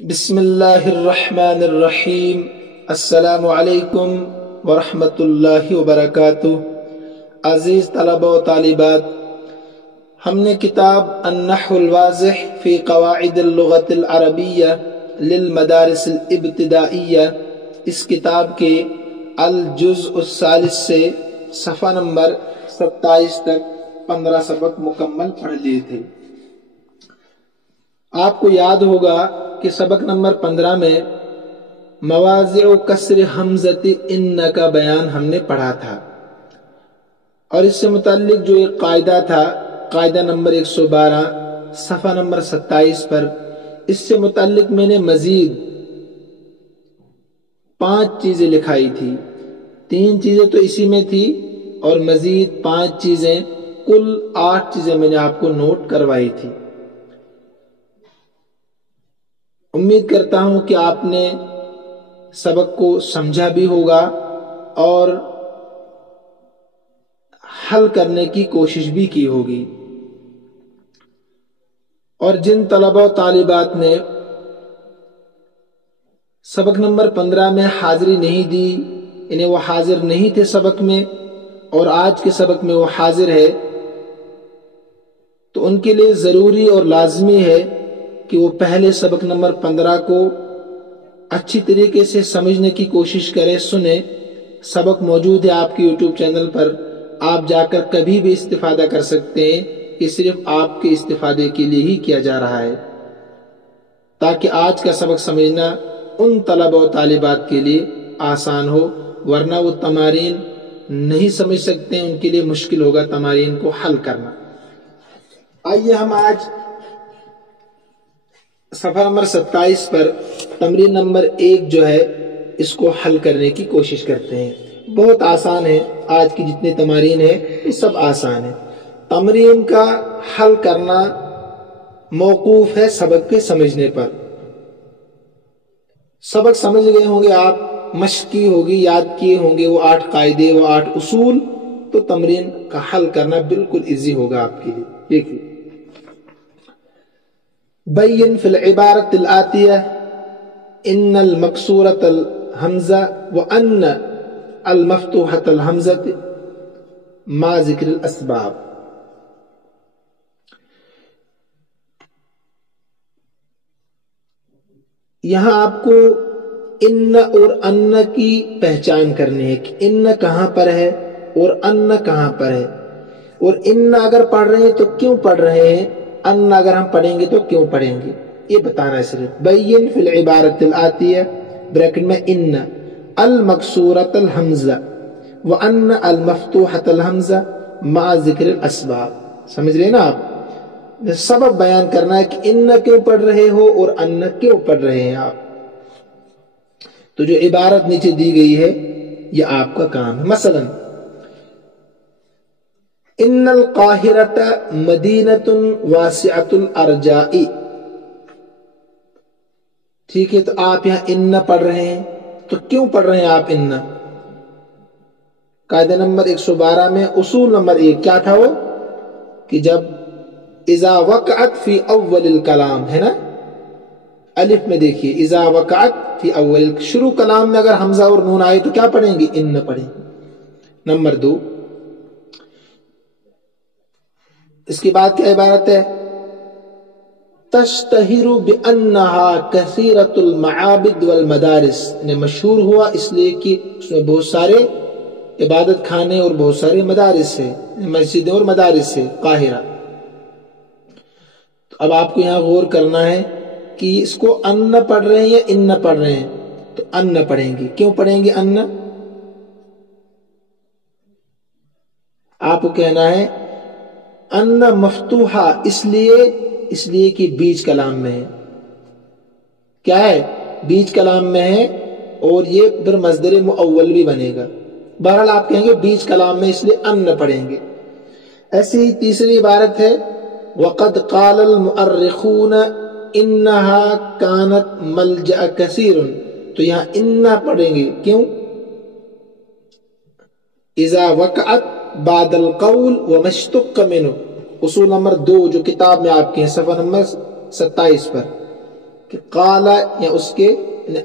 بسم اللہ الرحمن الرحیم۔ السلام علیکم ورحمۃ اللہ وبرکاتہ۔ عزیز طلبہ و طالبات، ہم نے کتاب النحو الواضح فی قواعد اللغۃ العربیہ للمدارس الابتدائیہ، اس کتاب کے الجزء الثالث سے صفحہ نمبر 27 تک 15 سبق مکمل پڑھ لیے تھے۔ آپ کو یاد ہوگا کہ سبق نمبر 15 میں مواضع کسر حمزۃ ان کا بیان ہم نے پڑھا تھا، اور اس سے متعلق جو ایک قاعدہ تھا، قاعدہ نمبر 112 صفحہ نمبر 27 پر، اس سے متعلق میں نے مزید 5 چیزیں لکھائی تھی۔ 3 چیزیں تو اسی میں تھی اور مزید 5 چیزیں، کل 8 چیزیں میں نے آپ کو نوٹ کروائی تھی۔ امید کرتا ہوں کہ آپ نے سبق کو سمجھا بھی ہوگا اور حل کرنے کی کوشش بھی کی ہوگی۔ اور جن طلبہ و طالبات نے سبق نمبر 15 میں حاضری نہیں دی، انہیں وہ حاضر نہیں تھے سبق میں، اور آج کے سبق میں وہ حاضر ہے، تو ان کے لیے ضروری اور لازمی ہے کہ وہ پہلے سبق نمبر 15 کو اچھی طریقے سے سمجھنے کی کوشش کرے، سنیں۔ سبق موجود ہے آپ کے یوٹیوب چینل پر، آپ جا کر کبھی بھی استفادہ کر سکتے ہیں، یہ صرف آپ کے استفادے کے لیے ہی کیا جا رہا ہے، تاکہ آج کا سبق سمجھنا ان طلبہ و طالبات کے لیے آسان ہو، ورنہ وہ تمارین نہیں سمجھ سکتے ہیں، ان کے لیے مشکل ہوگا تمارین کو حل کرنا۔ آئیے ہم آج صفحہ نمبر 27 پر تمرین نمبر 1 جو ہے اس کو حل کرنے کی کوشش کرتے ہیں۔ بہت آسان ہے، آج کی جتنے تمارین ہیں یہ سب آسان ہے۔ تمرین کا حل کرنا موقوف ہے سبق کے سمجھنے پر۔ سبق سمجھ گئے ہوں گے آپ، مشق کی ہوگی، یاد کیے ہوں گے وہ 8 قاعدے، وہ 8 اصول، تو تمرین کا حل کرنا بالکل ایزی ہوگا آپ کے لیے۔ دیکھیے، بین فی العبارۃ الآتیہ ان المکسورۃ الحمزہ وان المفتوحۃ الحمزۃ مع ذکر الاسباب۔ یہاں آپ کو ان اور ان کی پہچان کرنی ہے کہ ان کہاں پر ہے اور ان کہاں پر ہے، اور ان اگر پڑھ رہے ہیں تو کیوں پڑھ رہے ہیں، ان اگر ہم پڑھیں گے تو کیوں پڑھیں گے، یہ بتانا ہے صرف۔ بین فی العبارۃ الآتیہ بریکٹ میں ان المکسورۃ الحمزہ وان المفتوحۃ الحمزہ مع ذکر الاسباب۔ سمجھ رہے نا آپ، سبب بیان کرنا ہے کہ ان کیوں پڑھ رہے ہو اور ان کیوں پڑھ رہے ہیں آپ۔ تو جو عبارت نیچے دی گئی ہے یہ آپ کا کام ہے۔ مثلا ان القاہرۃ مدینۃ واسعۃ الارجاء، ٹھیک ہے، تو آپ یہاں ان پڑھ رہے ہیں، تو کیوں پڑھ رہے ہیں آپ ان؟ قاعدہ نمبر 112 میں اصول نمبر 1 کیا تھا وہ، کہ جب اذا وقعت فی اول الکلام، ہے نا، الف میں دیکھیے، اذا وقعت فی اول، شروع کلام میں اگر حمزہ اور نون آئے تو کیا پڑھیں گے، ان پڑھیں گے۔ نمبر 2، اس کے بعد کیا عبارت ہے، تشتہر بانہا کثیرۃ المعابد والمدارس، انہیں مشہور ہوا اس لیے کہ اس میں بہت سارے عبادت خانے اور بہت سارے مدارس ہیں، مسجدیں اور مدارس ہیں قاہرہ۔ تو اب آپ کو یہاں غور کرنا ہے کہ اس کو ان پڑھ رہے ہیں یا ان پڑھ رہے ہیں، تو ان پڑھیں گے۔ کیوں پڑھیں گے ان؟ آپ کو کہنا ہے ان مفتوحہ، اس لیے کہ بیچ کلام میں ہے، کیا ہے، بیچ کلام میں ہے، اور یہ پھر مصدر مؤول بھی بنے گا۔ بہرحال آپ کہیں گے بیچ کلام میں، اس لیے ان پڑھیں گے۔ ایسے ہی تیسری عبارت ہے وقد قال المؤرخون انہا کانت ملجأ کثیر، تو یہاں ان پڑھیں گے، کیوں، اذا وقعت بعد القول وما اشتق منه، اصول نمبر 2 جو کتاب میں آپ کے ہیں صفحہ نمبر 27 پر، کہ قال یا اس کے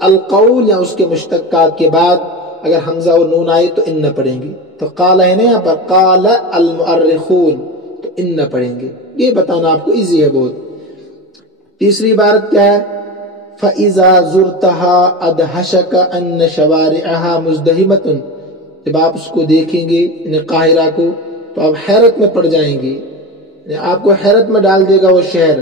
القول یا اس کے مشتقات کے بعد اگر حمزہ اور نون آئے تو ان پڑھیں گے. تو قال ہے نا یہاں پر قال المؤرخون تو ان پڑھیں گے. یہ بتانا آپ کو ایزی ہے بہت. تیسری عبارت کیا ہے؟ فَإِذَا زُرْتَهَا أَدْهَشَكَ أَنَّ شَوَارِعَهَا مُزْدَحِمَةٌ. جب آپ اس کو دیکھیں گے یعنی قاہرہ کو تو آپ حیرت میں پڑ جائیں گے. یعنی آپ کو حیرت میں ڈال دے گا وہ شہر،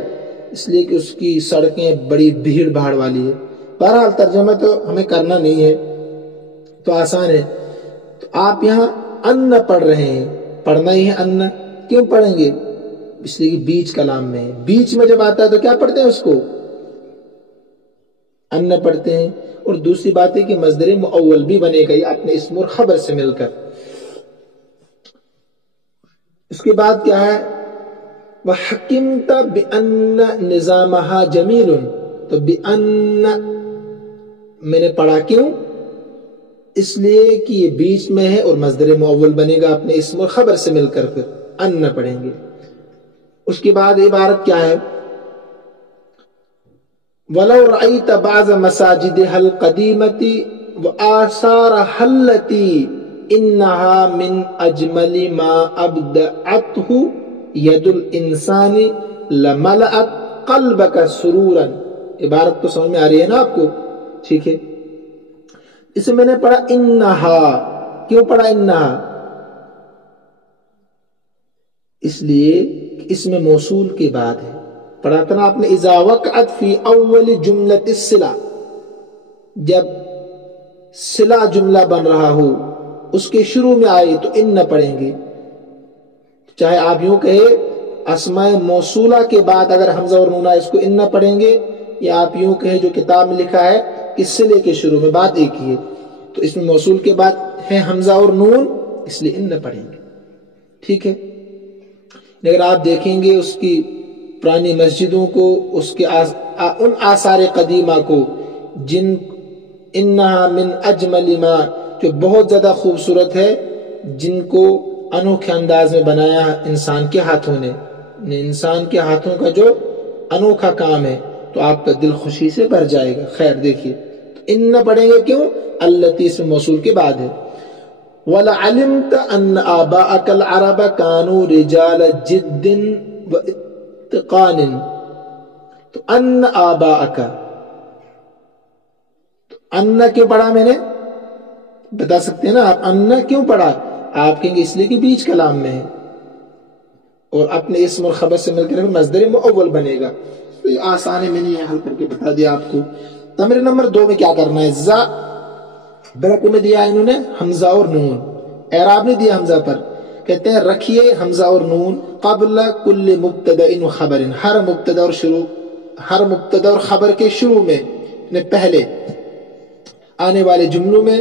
اس لیے کہ اس کی سڑکیں بڑی بھیڑ بھاڑ والی ہے. بہرحال ترجمہ تو ہمیں کرنا نہیں ہے تو آسان ہے. تو آپ یہاں ان پڑھ رہے ہیں، پڑھنا ہی ہے ان. کیوں پڑھیں گے؟ اس لیے کہ بیچ کلام میں ہے. بیچ میں جب آتا ہے تو کیا پڑھتے ہیں؟ اس کو ان پڑھتے ہیں. اور دوسری بات ہے کہ مصدر مؤول بھی بنے گا یہ اپنے اسم اور خبر سے مل کر. اس کے بعد کیا ہے؟ وَحَكِمْتَ بِأَنَّ نِظَامَهَا جَمِيلٌ. تو بِأَنَّ میں نے پڑھا کیوں؟ اس لیے کہ یہ بیچ میں ہے اور مصدر مؤول بنے گا اپنے اسم اور خبر سے مل کر، پھر ان پڑھیں گے. اس کے بعد عبارت کیا ہے؟ وَلَوْ رَأَيْتَ بَعْضَ مَسَاجِدِهَا الْقَدِيمَةِ وَآثَارَهَا الَّتِي إِنَّهَا مِنْ أَجْمَلِ مَا أَبْدَعَتْهُ يَدُ الْإِنسَانِ لَمَلَأَتْ قَلْبَكَ سُرُورًا. عبارت تو سمجھ میں آ رہی ہے نا آپ کو؟ ٹھیک ہے. اسے میں نے پڑھا انہا. کیوں پڑھا انہا؟ اس لیے کہ اس میں موصول کے بعد ہے. پڑھا تھا نا آپ نے اذا وقعت فی اول جملۃ الصلہ، جب صلہ جملہ بن رہا ہو اس کے شروع میں آئے تو ان پڑھیں گے. چاہے آپ یوں کہے اسماء موصولہ کے بعد اگر حمزہ اور نون آئے اس کو ان پڑھیں گے، یا آپ یوں کہے جو کتاب میں لکھا ہے کہ صلے کے شروع میں، بات ایک ہی ہے. تو اس میں موصول کے بعد ہے حمزہ اور نون اس لیے ان پڑھیں گے. ٹھیک ہے. اگر آپ دیکھیں گے اس کی پرانی مسجدوں کو، اس کے ان آثار قدیمہ کو جن انہا من اجمل ما، جو بہت زیادہ خوبصورت ہے، جن کو انوکھے انداز میں بنایا انسان کے ہاتھوں نے. انسان کے ہاتھوں کا جو انوکھا کام ہے تو آپ کا دل خوشی سے بھر جائے گا. خیر دیکھیے ان پڑھیں گے کیوں؟ التی اس میں موصول کے بعد ہے. وَلَعَلِمْتَ أَنَّ آبَاءَكَ الْعَرَبَ كَانُوا رِجَالَ جِدٍّ وَإِتْقَانٍ. تو ان آباءَكَ، تو ان کیوں پڑھا میں نے؟ بتا سکتے ہیں نا آپ ان کیوں پڑھا؟ آپ کہیں گے اس لیے کہ بیچ کلام میں ہے اور اپنے اسم اور خبر سے مل کر مصدر مؤول بنے گا. تو یہ آسان ہے، میں نے یہ حل کر کے بتا دیا آپ کو. تمرین نمبر 2 میں کیا کرنا ہے؟ ز برقو میں دیا انہوں نے حمزہ اور نون، اعراب نہیں دیا حمزہ پر. کہتے ہیں رکھیے حمزہ اور نون قبل کل مبتدأ و خبر، ہر مبتدا اور خبر کے شروع میں، پہلے آنے والے جملوں میں.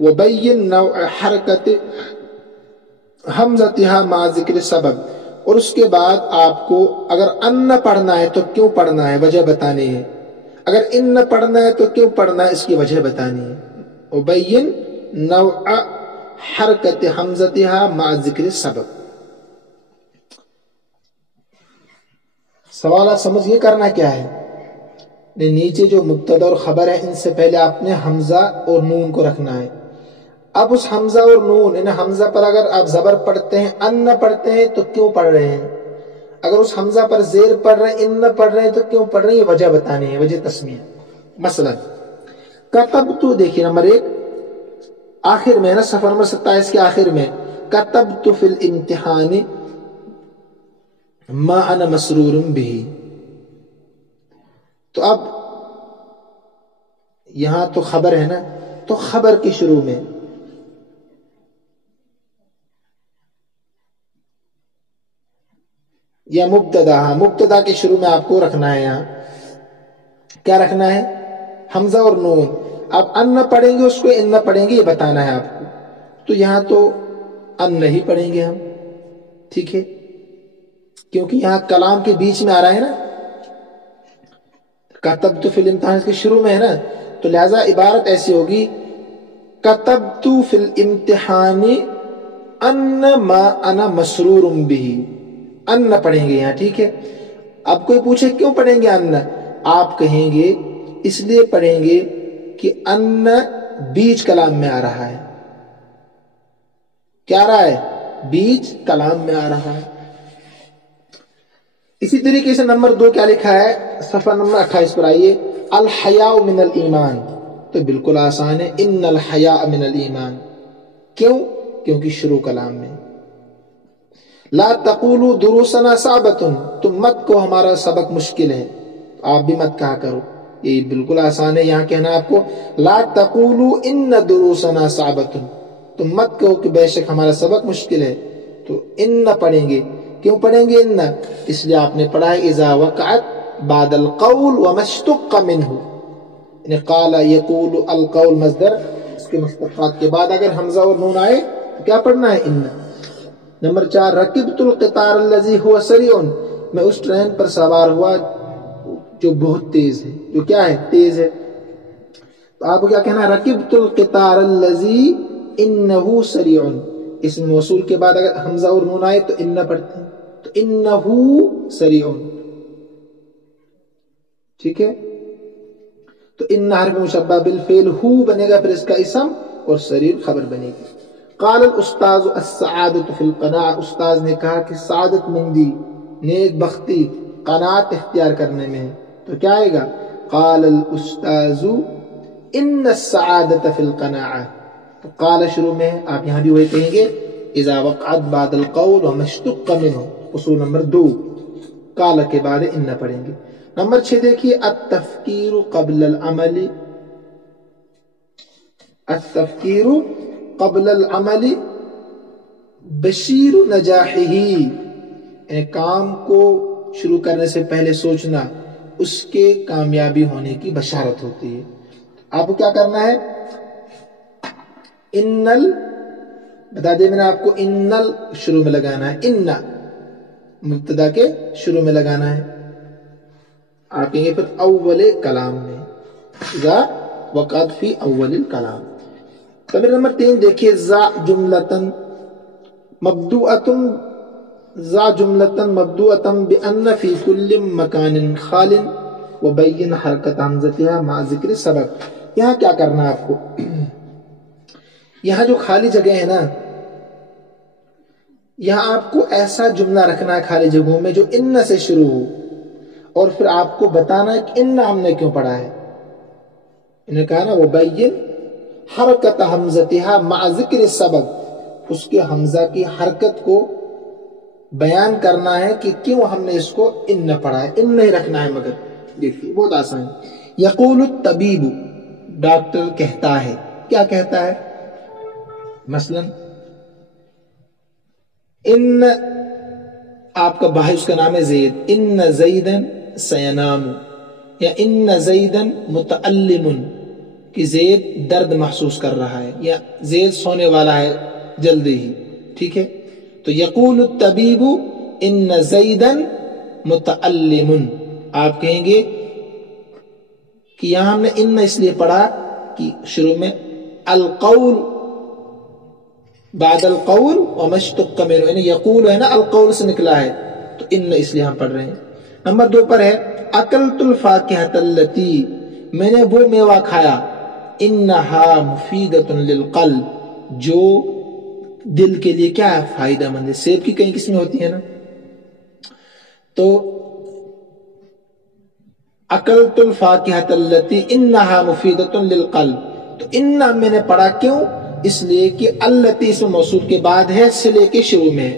وبین نوع حرکت حمزتها مع ذکر سبب. اور اس کے بعد آپ کو اگر ان پڑھنا ہے تو کیوں پڑھنا ہے وجہ بتانی ہے، اگر ان پڑھنا ہے تو کیوں پڑھنا ہے اس کی وجہ بتانی ہے. وبین نوع حرکت حمزتها مع ذکر سبب. سوالات سمجھ یہ کرنا کیا ہے؟ نیچے جو مبتدا اور خبر ہے ان سے پہلے آپ نے حمزہ اور نون کو رکھنا ہے. اب اس حمزہ اور نون، ان حمزہ پر اگر آپ زبر پڑھتے ہیں ان پڑھتے ہیں تو کیوں پڑھ رہے ہیں؟ اگر اس حمزہ پر زیر پڑھ رہے ہیں ان پڑھ رہے ہیں تو کیوں پڑھ رہے ہیں؟ یہ وجہ بتانی ہے، وجہ تسمیہ. مثلا کتبت، دیکھیے نمبر 1 آخر میں نا، صفحہ نمبر 27 کے آخر میں کتبت فی الامتحان ما انا مسرور به. تو اب یہاں تو خبر ہے نا، تو خبر کے شروع میں یا مبتدا، مبتدا کے شروع میں آپ کو رکھنا ہے. یہاں کیا رکھنا ہے؟ حمزہ اور نون. اب ان پڑھیں گے اس کو ان پڑھیں گے یہ بتانا ہے آپ کو. تو یہاں تو ان نہیں پڑھیں گے ہم، ٹھیک ہے، کیونکہ یہاں کلام کے بیچ میں آ رہا ہے نا، کتبت فی الامتحان کے شروع میں ہے نا، تو لہذا عبارت ایسی ہوگی کتبت فی الامتحان ان ما انا مسرور به. ان پڑھیں گے یہاں، ٹھیک ہے. اب کوئی پوچھے کیوں پڑھیں گے ان؟ آپ کہیں گے اس لیے پڑھیں گے کہ ان بیچ کلام میں آ رہا ہے. کیا آ رہا ہے؟ بیچ کلام میں آ رہا ہے. اسی طریقے سے نمبر 2 کیا لکھا ہے؟ صفحہ نمبر 28 پر آئیے. الحیاء من الایمان، تو بالکل آسان ہے. ان الحیاء من الایمان. کیوں؟ کیونکہ شروع کلام میں. لا تقولوا دروسنا صعبۃ، تم مت کو ہمارا سبق مشکل ہے، آپ بھی مت کہا کرو. یہ بالکل آسان ہے. یہاں کہنا آپ کو لا تقولوا ان دروسنا صعبۃ، تم مت کہو کہ بے شک ہمارا سبق مشکل ہے. تو ان پڑھیں گے. کیوں پڑھیں گے ان؟ اس لیے آپ نے پڑھا ہے اذا وقعت بعد القول وما اشتق منه، یعنی قال یقول القول مصدر، اس کے مشتقات کے بعد اگر حمزہ اور نون آئے تو کیا پڑھنا ہے؟ ان. نمبر 4 رکبت القطار الذي هو سریع، میں اس ٹرین پر سوار ہوا جو بہت تیز ہے. جو کیا ہے؟ تیز ہے. تو آپ کو کیا کہنا ہے؟ رکبت القطار الذي انه سریع. اس میں موصول کے بعد اگر حمزہ اور نون آئے تو ان پڑھتے ہیں. تو انه سریع. ٹھیک ہے. تو ان حرف مشبہ بالفعل ہو بنے گا، پھر اس کا اسم، اور سریع خبر بنے گی. قال الاستاذ السعادة في القناعة، استاذ نے کہا کہ سعادت مندی، نیک بختی قناعت اختیار کرنے میں ہے. تو کیا آئے گا؟ قال الاستاذ ان السعادة في القناعة. تو قال شروع میں ہے، آپ یہاں بھی وہی کہیں گے اذا وقعت بعد القول وما اشتق منه. اصول نمبر 2 قال کے بعد ان پڑھیں گے. نمبر 6 دیکھیے التفکیر قبل العمل. التفکیر قبل العمل بشیر نجاحہ، یعنی کام کو شروع کرنے سے پہلے سوچنا اس کے کامیابی ہونے کی بشارت ہوتی ہے. آپ کو کیا کرنا ہے؟ انل بتا دیں میں نے آپ کو، انل شروع میں لگانا ہے، ان مبتدا کے شروع میں لگانا ہے. آپ کہیں گے پھر اول کلام میں اذا وقعت فی اول الکلام. تمرین نمبر 3 دیکھیے ذا جملتن مبدوءۃ، ذا جملتن مبدوءۃ بان فی کل مکان خال وبین حرکت حمزتها مع ذکر سبق. یہاں کیا کرنا ہے آپ کو؟ یہاں جو خالی جگہ ہے نا، یہاں آپ کو ایسا جملہ رکھنا ہے خالی جگہوں میں جو ان سے شروع ہو، اور پھر آپ کو بتانا ہے کہ ان ہم نے کیوں پڑھا ہے. انہوں نے کہا نا وبین حرکت حمزتها مع ذکر سبب، اس کے حمزہ کی حرکت کو بیان کرنا ہے کہ کیوں ہم نے اس کو ان پڑھا ہے. ان نہیں رکھنا ہے. مگر دیکھیے بہت آسان ہے. یقول الطبیب، ڈاکٹر کہتا ہے. کیا کہتا ہے؟ مثلا ان آپ کا بھائی اس کا نام ہے زید، ان زیدن سینام، یا ان زیدن متعلم، کہ زید درد محسوس کر رہا ہے، یا زید سونے والا ہے جلدی ہی. ٹھیک ہے. تو یقول الطبیب ان زیدن متعلم. آپ کہیں گے کہ یہاں ہم نے ان اس لیے پڑھا کہ شروع میں القول بعد القول وما اشتق منه، یعنی یقول ہے نا القول سے نکلا ہے، تو ان اس لیے ہم پڑھ رہے ہیں. نمبر 2 پر ہے اکلت الفاکہۃ التی، میں نے وہ میوہ کھایا، انہا مفیدۃ للقلب، جو دل کے لیے کیا ہے؟ فائدہ مند ہے. سیب کی کئی قسمیں ہوتی ہیں نا. تو اکلت الفاکہۃ التی انہا مفیدۃ للقلب. تو ان میں نے پڑھا کیوں؟ اس لیے کہ التی اس موصول کے بعد ہے، صلے کے شروع میں ہے.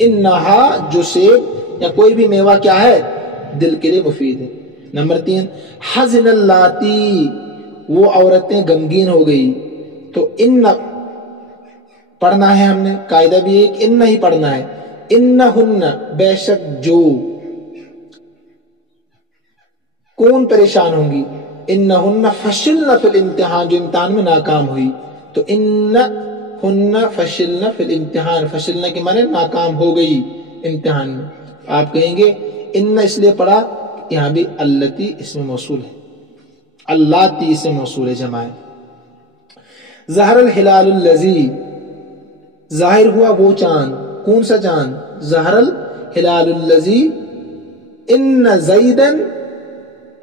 انہا جو سیب یا کوئی بھی میوہ کیا ہے؟ دل کے لیے مفید ہے. نمبر 3 حزن اللاتی، وہ عورتیں غمگین ہو گئی. تو ان پڑھنا ہے ہم نے، قاعدہ بھی ایک ان ہی پڑھنا ہے. انہن بے شک جو، کون پریشان ہوں گی؟ انہن فشلن فی الامتحان، جو امتحان میں ناکام ہوئی. تو انہن فشلن فی الامتحان، فشلن کے معنی ناکام ہو گئی امتحان میں. آپ کہیں گے ان اس لیے پڑھا، یہاں بھی التی اس میں موصول ہے، اللاتی اس میں موصول ہے، جمع ہے. ظہر الہلال الذی، ظاہر ہوا وہ چاند. کون سا چاند؟ ظہر الہلال الذی ان زیدن